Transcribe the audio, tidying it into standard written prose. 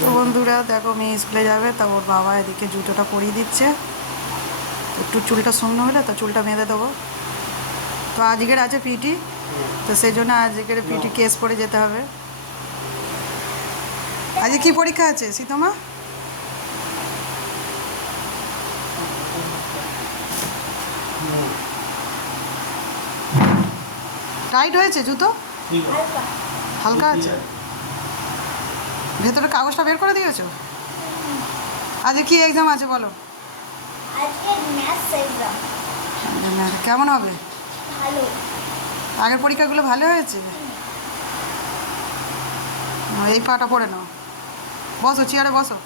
তো বন্ধুরা দেখো, মেয়ে স্কুলে যাবে, তা ওর বাবা এদিকে জুতোটা পরিয়ে দিচ্ছে। একটু চুলটা শুকনো হলে তো চুলটা বেঁধে দেবো। তো আজকের আছে পিটি, তো সেই জন্য আজকের পিটি কেস পরে যেতে হবে। আজকে কি পরীক্ষা আছে সীতমা? টাইট হয়েছে জুতো? হালকা আছে? ভেতরে কাগজটা বের করে দিয়েছো? আজকে কি এক্সাম আছে বলো? কেমন হবে? আগের পরীক্ষাগুলো ভালো হয়েছে? এই পাটা পড়ে নাও, বসো চেয়ারে বসো।